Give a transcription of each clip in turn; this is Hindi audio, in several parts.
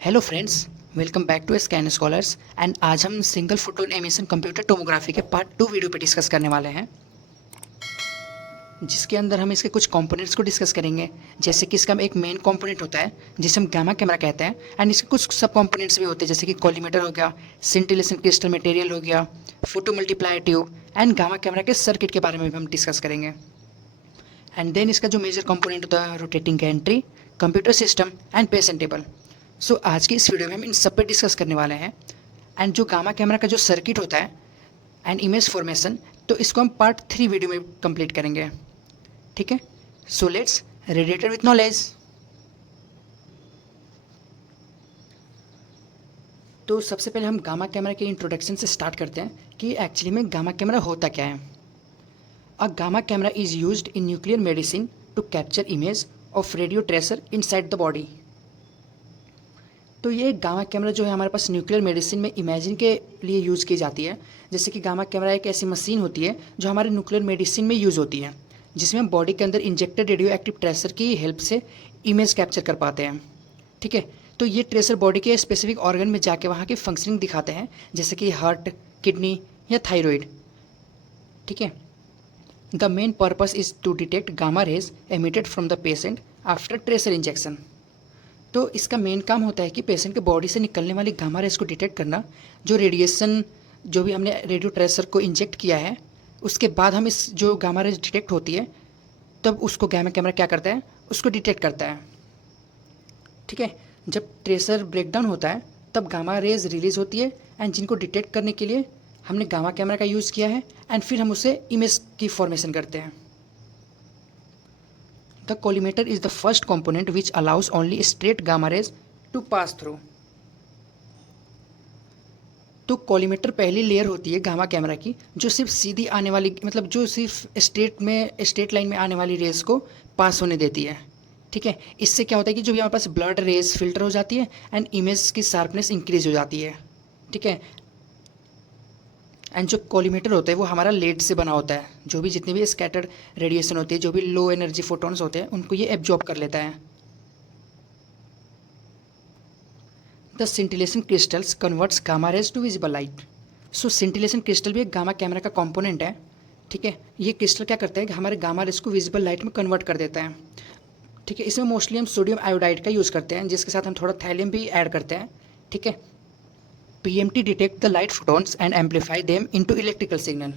Hello friends, welcome back to scan scholars. And आज हम single photon emission computer tomography के पार्ट 2 वीडियो पे डिस्कस करने वाले हैं, जिसके अंदर हम इसके कुछ कंपोनेंट्स को डिस्कस करेंगे। जैसे कि इसका एक मेन कंपोनेंट होता है जिसे हम गामा कैमरा कहते हैं, एंड इसके कुछ सब कंपोनेंट्स भी होते हैं जैसे कि कॉलीमेटर हो गया, सिंटिलेशन क्रिस्टल मटेरियल हो गया, photo multiplier tube and gamma camera के सर्किट के बारे में भी हम डिस्कस करेंगे। एंड देन इसका जो मेजर कंपोनेंट होता है rotating gantry, computer system and patient table. So आज की इस वीडियो में हम इन सब पे डिस्कस करने वाले हैं। एंड जो गामा कैमरा का जो सर्किट होता है एंड इमेज फॉर्मेशन, तो इसको हम पार्ट 3 वीडियो में कंप्लीट करेंगे। ठीक है, so let's radiator with knowledge. तो सबसे पहले हम गामा कैमरा के इंट्रोडक्शन से स्टार्ट करते हैं कि एक्चुअली में गामा कैमरा होता क्या है। A gamma camera is used in nuclear medicine to capture image of radio tracer inside the body. तो ये गामा कैमरा जो है हमारे पास न्यूक्लियर मेडिसिन में इमेजिंग के लिए यूज़ की जाती है। जैसे कि गामा कैमरा एक ऐसी मशीन होती है जो हमारे न्यूक्लियर मेडिसिन में यूज़ होती है, जिसमें हम बॉडी के अंदर इंजेक्टेड रेडियो एक्टिव ट्रेसर की हेल्प से इमेज कैप्चर कर पाते हैं। ठीक है, तो ये ट्रेसर बॉडी के स्पेसिफिक ऑर्गन में जाके वहाँ की फंक्शनिंग दिखाते हैं, जैसे कि हार्ट, किडनी या थायराइड। ठीक है, the main purpose is to detect gamma rays emitted from the patient after tracer injection. तो इसका मेन काम होता है कि पेशेंट के बॉडी से निकलने वाली गामा रेस को डिटेक्ट करना, जो रेडिएशन जो भी हमने रेडियो ट्रेसर को इंजेक्ट किया है, उसके बाद हम इस जो गामा रेस डिटेक्ट होती है तब उसको गामा कैमरा क्या करता है, उसको डिटेक्ट करता है। ठीक है, जब ट्रेसर ब्रेकडाउन होता है तब गामा रेज रिलीज होती है, एंड जिनको डिटेक्ट करने के लिए हमने गामा कैमरा का यूज़ किया है, एंड फिर हम उसे इमेज की फॉर्मेशन करते हैं। The collimator is the first component which allows only straight gamma rays to pass through. तो कॉलीमेटर पहली लेयर होती है गामा कैमरा की, जो सिर्फ सीधी आने वाली, मतलब जो सिर्फ स्ट्रेट लाइन में आने वाली रेस को पास होने देती है। ठीक है, इससे क्या होता है कि जो भी हमारे पास ब्लड रेस फिल्टर हो जाती है एंड इमेज की शार्पनेस इंक्रीज हो जाती है। ठीक है, एंड जो कॉलीमेटर होता है वो हमारा लेड से बना होता है, जो भी जितनी भी स्कैटर्ड रेडिएशन होती है, जो भी लो एनर्जी फोटॉन्स होते हैं, उनको ये एब्जॉर्ब कर लेता है। The scintillation crystals converts gamma rays to visible light. So scintillation crystal भी एक गामा कैमरा का कंपोनेंट है। ठीक है, ये क्रिस्टल क्या करता है कि हमारे गामा रेज को विजिबल लाइट में कन्वर्ट कर देता है। ठीक है, इसमें मोस्टली हम सोडियम आयोडाइड का यूज़ करते हैं, जिसके साथ हम थोड़ा थैलियम भी ऐड करते हैं। ठीक है, PMT detect the light photons and amplify them into electrical signal।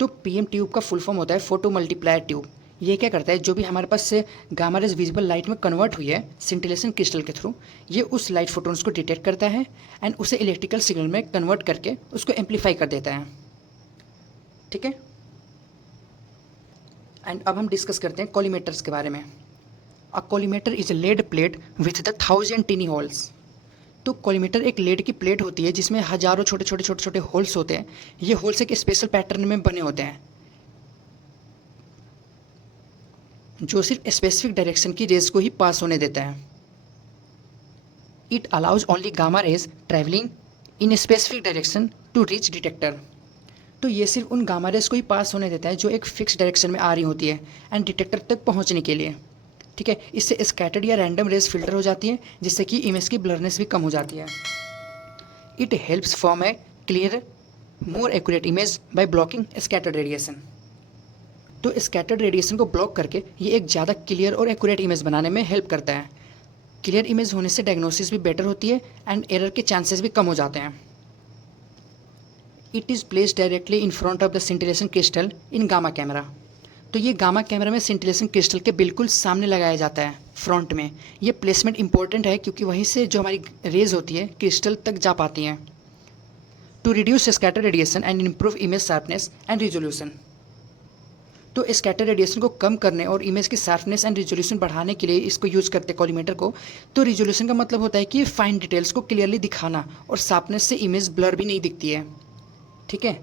तो PM ट्यूब का फुल फॉर्म होता है फोटो मल्टीप्लायर ट्यूब। ये क्या करता है, जो भी हमारे पास से गामा रेज विजिबल लाइट में कन्वर्ट हुई है सिंटिलेशन क्रिस्टल के थ्रू, ये उस लाइट फोटोन्स को डिटेक्ट करता है एंड उसे इलेक्ट्रिकल सिग्नल में कन्वर्ट करके उसको एम्पलीफाई कर देता है। ठीक है, एंड अब हम डिस्कस करते हैं कॉलीमेटर्स के बारे में। A collimator is a lead plate with the 1000 tiny holes. तो कॉलीमेटर एक लेड की प्लेट होती है जिसमें हजारों छोटे छोटे होल्स होते हैं। ये होल्स एक स्पेशल पैटर्न में बने होते हैं, जो सिर्फ स्पेसिफिक डायरेक्शन की रेज को ही पास होने देता है। It allows only gamma rays traveling in specific direction to reach detector. तो ये सिर्फ उन गामा रेज को ही पास होने देता है जो एक फिक्स डायरेक्शन में आ रही होती है एंड डिटेक्टर तक पहुंचने के लिए। ठीक है, इससे स्कैटर्ड या रैंडम रेज फिल्टर हो जाती है, जिससे कि इमेज की ब्लरनेस भी कम हो जाती है। It helps form A clear more accurate image by blocking scattered radiation. तो स्कैटर्ड रेडिएशन को ब्लॉक करके ये एक ज़्यादा क्लियर और एक्यूरेट इमेज बनाने में हेल्प करता है। क्लियर इमेज होने से डायग्नोसिस भी बेटर होती है एंड एरर के चांसेस भी कम हो जाते हैं। It is placed directly in front of the scintillation crystal in gamma camera. तो ये गामा कैमरा में सिंटिलेशन क्रिस्टल के बिल्कुल सामने लगाया जाता है, फ्रंट में। ये प्लेसमेंट इंपॉर्टेंट है क्योंकि वहीं से जो हमारी रेज होती है क्रिस्टल तक जा पाती हैं। To reduce scatter radiation and improve image sharpness and resolution. तो स्कैटर रेडिएशन को कम करने और इमेज की शार्पनेस एंड रिजोल्यूशन बढ़ाने के लिए इसको यूज़ करते हैं कॉलीमेटर को। तो रिजोल्यूशन का मतलब होता है कि फाइन डिटेल्स को क्लियरली दिखाना, और शार्पनेस से इमेज ब्लर भी नहीं दिखती है। ठीक है,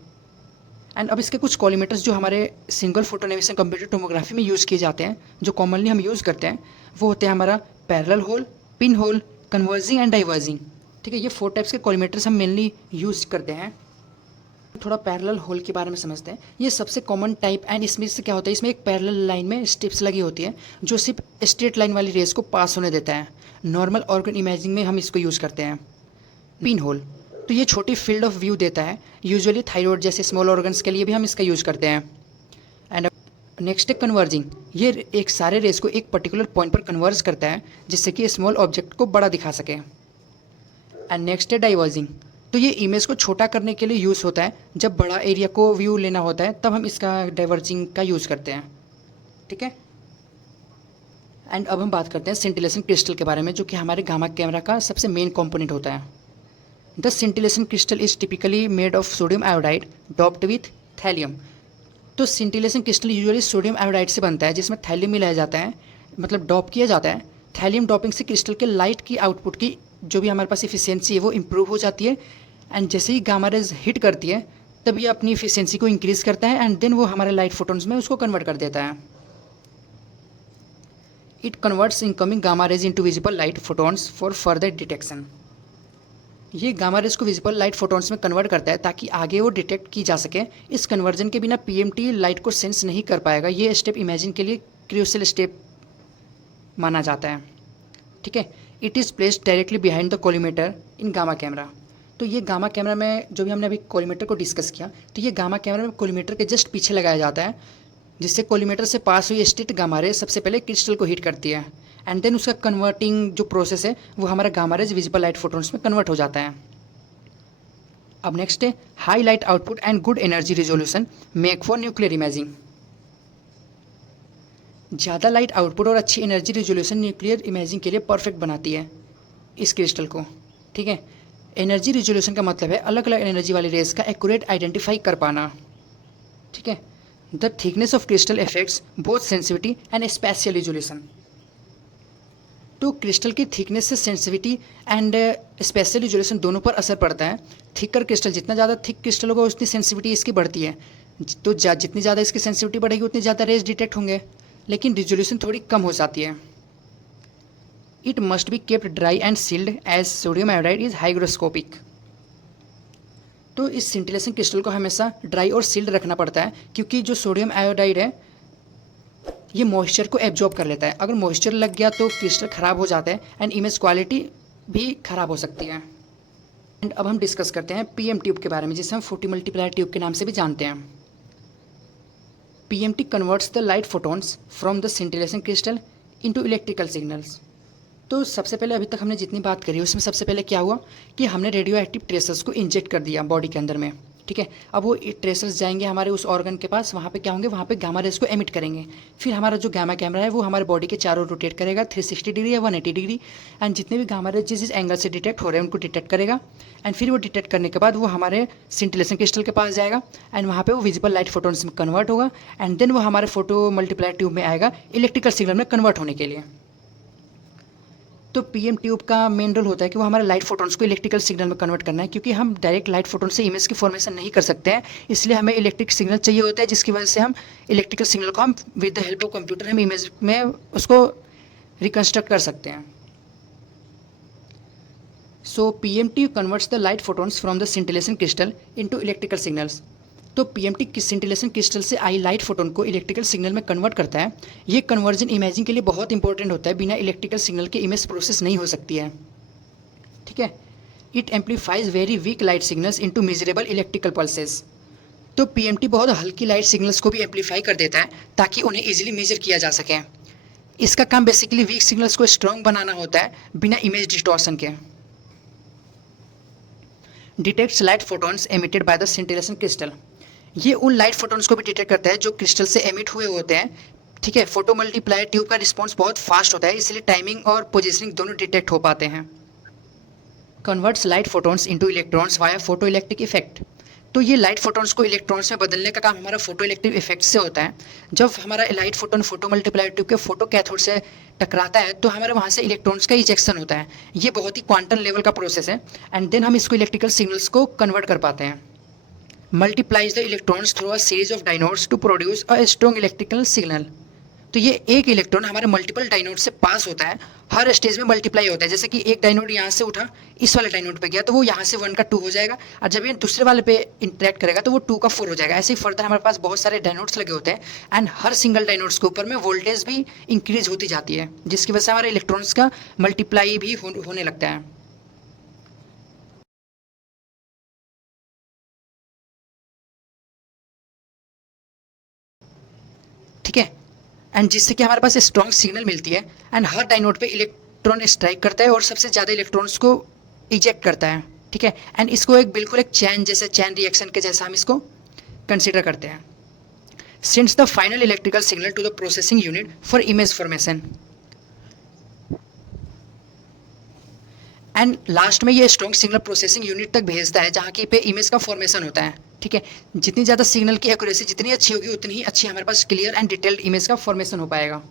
एंड अब इसके कुछ कॉलीमेटर्स जो हमारे single photon emission computer tomography में यूज़ किए जाते हैं, जो कॉमनली हम यूज़ करते हैं, वो होते हैं हमारा parallel hole, pin hole, converging and diverging. ठीक है, ये 4 टाइप्स के कॉलीमेटर्स हम मेनली यूज़ करते हैं। थोड़ा पैरेलल होल के बारे में समझते हैं। ये सबसे कॉमन टाइप एंड इसमें से क्या होता है, इसमें एक पैरेलल लाइन में स्ट्रिप्स लगी होती है जो सिर्फ स्ट्रेट लाइन वाली रेस को पास होने देता है। नॉर्मल ऑर्गन इमेजिंग में हम इसको यूज़ करते हैं। पिन होल, तो ये छोटी फील्ड ऑफ व्यू देता है, यूजुअली थायराइड जैसे स्मॉल ऑर्गन्स के लिए भी हम इसका यूज़ करते हैं। एंड नेक्स्ट है कन्वर्जिंग, ये एक सारे रेस को एक पर्टिकुलर पॉइंट पर कन्वर्ज करता है जिससे कि स्मॉल ऑब्जेक्ट को बड़ा दिखा सके। एंड नेक्स्ट है डाइवर्जिंग, तो ये इमेज को छोटा करने के लिए यूज़ होता है, जब बड़ा एरिया को व्यू लेना होता है तब हम इसका डाइवर्जिंग का यूज़ करते हैं। ठीक है। एंड अब हम बात करते हैं सिंटिलेशन क्रिस्टल के बारे में, जो कि हमारे गामा कैमरा का सबसे मेन कंपोनेंट होता है। The scintillation crystal is typically made of sodium iodide doped with thallium. तो scintillation crystal usually sodium iodide से बनता है जिसमें थैलियम मिलाया जाता है, मतलब डॉप किया जाता है। थैलियम डॉपिंग से क्रिस्टल के लाइट की आउटपुट की जो भी हमारे पास इफिशियंसी है वो इम्प्रूव हो जाती है। एंड जैसे ही गामा रेज हिट करती है तब ये अपनी इफिशियंसी को इंक्रीज़ करता है एंड देन वो हमारे लाइट फोटोन्स में उसको कन्वर्ट कर देता है। It converts incoming gamma rays into visible light photons for further detection. ये गामा रेज को विजिबल लाइट फोटोन्स में कन्वर्ट करता है ताकि आगे वो डिटेक्ट की जा सके। इस कन्वर्जन के बिना पीएमटी लाइट को सेंस नहीं कर पाएगा। ये स्टेप इमेजिन के लिए क्रूशियल स्टेप माना जाता है। ठीक है। It is placed directly behind the collimator in gamma camera. तो ये गामा कैमरा में जो भी हमने अभी कॉलीमेटर को डिस्कस किया, तो ये गामा कैमरा में कॉलीमेटर के जस्ट पीछे लगाया जाता है, जिससे कॉलीमेटर से पास हुई स्ट्रेट गामा रे सबसे पहले क्रिस्टल को हिट करती है एंड देन उसका कन्वर्टिंग जो प्रोसेस है वो हमारा gamma rays visible light photons में कन्वर्ट हो जाता है। अब नेक्स्ट है high light output and good energy resolution make for nuclear imaging. ज़्यादा लाइट आउटपुट और अच्छी एनर्जी रिजोल्यूशन न्यूक्लियर इमेजिंग के लिए परफेक्ट बनाती है इस क्रिस्टल को। ठीक है। एनर्जी रिजोल्यूशन का मतलब है अलग अलग एनर्जी वाली रेस का एक्यूरेट आइडेंटिफाई कर पाना। ठीक है। The thickness of crystal affects both sensitivity and spatial resolution. तो क्रिस्टल की थिकनेस से सेंसिटिविटी एंड स्पेशियल रिजोल्यूशन दोनों पर असर पड़ता है। थिकर क्रिस्टल, जितना ज़्यादा थिक क्रिस्टल होगा उतनी सेंसिटिविटी इसकी बढ़ती है, तो जितनी ज़्यादा इसकी सेंसिटिविटी बढ़ेगी उतनी ज़्यादा रेज डिटेक्ट होंगे, लेकिन रिजोल्यूशन थोड़ी कम हो जाती है। It must be kept dry and sealed as sodium iodide is hygroscopic. तो इस सिंटिलेशन क्रिस्टल को हमेशा ड्राई और सील्ड रखना पड़ता है क्योंकि जो सोडियम आयोडाइड है ये मॉइस्चर को एब्जॉर्ब कर लेता है। अगर मॉइस्चर लग गया तो क्रिस्टल ख़राब हो जाता है एंड इमेज क्वालिटी भी ख़राब हो सकती है। एंड अब हम डिस्कस करते हैं पीएम ट्यूब के बारे में, जिसे हम 40 मल्टीप्लायर ट्यूब के नाम से भी जानते हैं। PMT converts the light photons from the scintillation crystal into electrical signals. तो सबसे पहले अभी तक हमने जितनी बात करी उसमें सबसे पहले क्या हुआ कि हमने रेडियो एक्टिव ट्रेसर्स को इंजेक्ट कर दिया बॉडी के अंदर में। ठीक है। अब वो ट्रेसर्स जाएंगे हमारे उस ऑर्गन के पास, वहाँ पे क्या होंगे, वहाँ पे गामा रेज को एमिट करेंगे। फिर हमारा जो गामा कैमरा है वो हमारे बॉडी के चारों रोटेट करेगा 360 डिग्री या 180 डिग्री एंड जितने भी गामा रेज जिस एंगल से डिटेक्ट हो रहे हैं उनको डिटेक्ट करेगा। एंड फिर वो डिटेक्ट करने के बाद वो हमारे सिंटिलेशन क्रिस्टल के पास जाएगा एंड वहाँ पे वो विजिबल लाइट फोटोन्स में कन्वर्ट होगा एंड देन वो हमारे फोटो मल्टीप्लायर ट्यूब में आएगा इलेक्ट्रिकल सिग्नल में कन्वर्ट होने के लिए। तो पीएम ट्यूब का मेन रोल होता है कि वो हमारे लाइट फोटोन्स को इलेक्ट्रिकल सिग्नल में कन्वर्ट करना है, क्योंकि हम डायरेक्ट लाइट फोटोन से इमेज की फॉर्मेशन नहीं कर सकते हैं, इसलिए हमें इलेक्ट्रिक सिग्नल चाहिए होता है, जिसकी वजह से हम इलेक्ट्रिकल सिग्नल को हम with the help of computer हम इमेज में उसको रिकन्स्ट्रक्ट कर सकते हैं। So PMT converts the light photons from the scintillation crystal into electrical signals. तो पीएमटी सिंटिलेशन क्रिस्टल से आई लाइट फोटोन को इलेक्ट्रिकल सिग्नल में कन्वर्ट करता है। ये कन्वर्जन इमेजिंग के लिए बहुत इंपॉर्टेंट होता है, बिना इलेक्ट्रिकल सिग्नल के इमेज प्रोसेस नहीं हो सकती है। ठीक है। It amplifies very weak light signals into measurable electrical pulses. तो पीएमटी बहुत हल्की लाइट सिग्नल्स को भी एम्पलीफाई कर देता है ताकि उन्हें ईजिली मेजर किया जा सके। इसका काम बेसिकली वीक सिग्नल्स को स्ट्रॉन्ग बनाना होता है बिना इमेज डिस्टॉर्शन के। Detects light photons emitted by the scintillation crystal. ये उन लाइट फोटोन्स को भी डिटेक्ट करता है जो क्रिस्टल से एमिट हुए होते हैं। ठीक है। फोटो मल्टीप्लायर ट्यूब का रिस्पॉन्स बहुत फास्ट होता है, इसलिए टाइमिंग और पोजिशनिंग दोनों डिटेक्ट हो पाते हैं। Converts light photons into electrons via photo electric effect. तो ये लाइट फोटोन्स को इलेक्ट्रॉन्स में बदलने का काम हमारा फोटो इलेक्ट्रिक इफेक्ट से होता है। जब हमारा light photon photo multiplier tube के फोटो कैथोड से टकराता है तो हमारे वहाँ से इलेक्ट्रॉन्स का इजेक्शन होता है। ये बहुत ही क्वांटम लेवल का प्रोसेस है एंड देन हम इसको इलेक्ट्रिकल सिग्नल्स को कन्वर्ट कर पाते हैं। Multiplies the electrons through a series of dynodes to produce a strong electrical signal तो ये एक इलेक्ट्रॉन हमारे मल्टीपल डाइनोड से पास होता है, हर स्टेज में मल्टीप्लाई होता है। जैसे कि एक डाइनोड यहाँ से उठा, इस वाले डाइनोड पे गया, तो वो यहाँ से 1 का 2 हो जाएगा, और जब ये दूसरे वाले पे इंटरेक्ट करेगा तो वो 2 का 4 हो जाएगा। ऐसे ही फर्दर हमारे पास बहुत सारे डाइनोड्स लगे होते हैं, एंड हर सिंगल डाइनोड्स के ऊपर में वोल्टेज भी इंक्रीज होती जाती है, जिसकी वजह से हमारे इलेक्ट्रॉन्स का मल्टीप्लाई भी होने लगता है। ठीक है, एंड जिससे कि हमारे पास स्ट्रॉन्ग सिग्नल मिलती है, एंड हर डाइनोड पे इलेक्ट्रॉन स्ट्राइक करता है और सबसे ज़्यादा इलेक्ट्रॉन्स को इजेक्ट करता है। ठीक है, एंड इसको एक बिल्कुल एक चैन जैसे, चैन रिएक्शन के जैसा हम इसको कंसिडर करते हैं। Sends the final electrical signal to the processing unit for image formation, and last में ये स्ट्रॉन्ग सिग्नल प्रोसेसिंग यूनिट तक भेजता है, जहाँ की पे इमेज का फॉर्मेशन होता है। ठीक है, जितनी ज़्यादा सिग्नल की एक्यूरेसी जितनी अच्छी होगी, उतनी ही अच्छी हमारे पास क्लियर एंड डिटेल्ड इमेज का फॉर्मेशन हो पाएगा।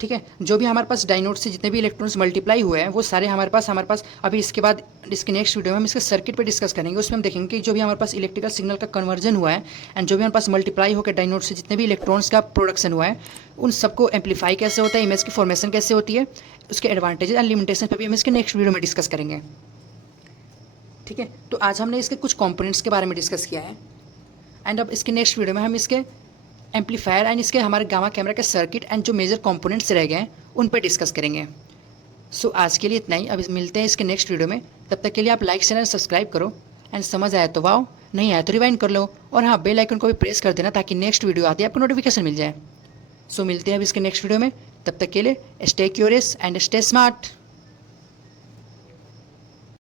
ठीक है, जो भी हमारे पास डाइनोड से जितने भी इलेक्ट्रॉन्स मल्टीप्लाई हुए हैं, वो सारे हमारे पास अभी इसके बाद इसके नेक्स्ट वीडियो में हम इसके सर्किट पे डिस्कस करेंगे। उसमें हम देखेंगे कि जो भी हमारे पास इलेक्ट्रिकल सिग्नल का कन्वर्जन हुआ है, एंड जो भी हमारे पास मल्टीप्लाई होकर डाइनोड से जितने भी इलेक्ट्रॉन्स का प्रोडक्शन हुआ है, उन सबको एम्पलीफाई कैसे होता है, इमेज की फॉर्मेशन कैसे होती है, उसके एडवांटेजेस एंड लिमिटेशन पर भी हम इसके नेक्स्ट वीडियो में डिस्कस करेंगे। ठीक है, तो आज हमने इसके कुछ कॉम्पोनेंट्स के बारे में डिस्कस किया है, एंड अब इसके नेक्स्ट वीडियो में हम इसके एम्पलीफायर एंड इसके हमारे गामा कैमरा के सर्किट एंड जो मेजर कंपोनेंट्स रह गए हैं उन पर डिस्कस करेंगे। सो आज के लिए इतना ही, अब मिलते हैं इसके नेक्स्ट वीडियो में। तब तक के लिए आप लाइक चैनल सब्सक्राइब करो, एंड समझ आया तो वाओ, नहीं आया तो रिवाइंड कर लो, और हाँ बेल आइकन को भी प्रेस कर देना ताकि नेक्स्ट वीडियो आती है आपको नोटिफिकेशन मिल जाए। सो मिलते हैं अब इसके नेक्स्ट वीडियो में, तब तक के लिए stay curious and stay smart.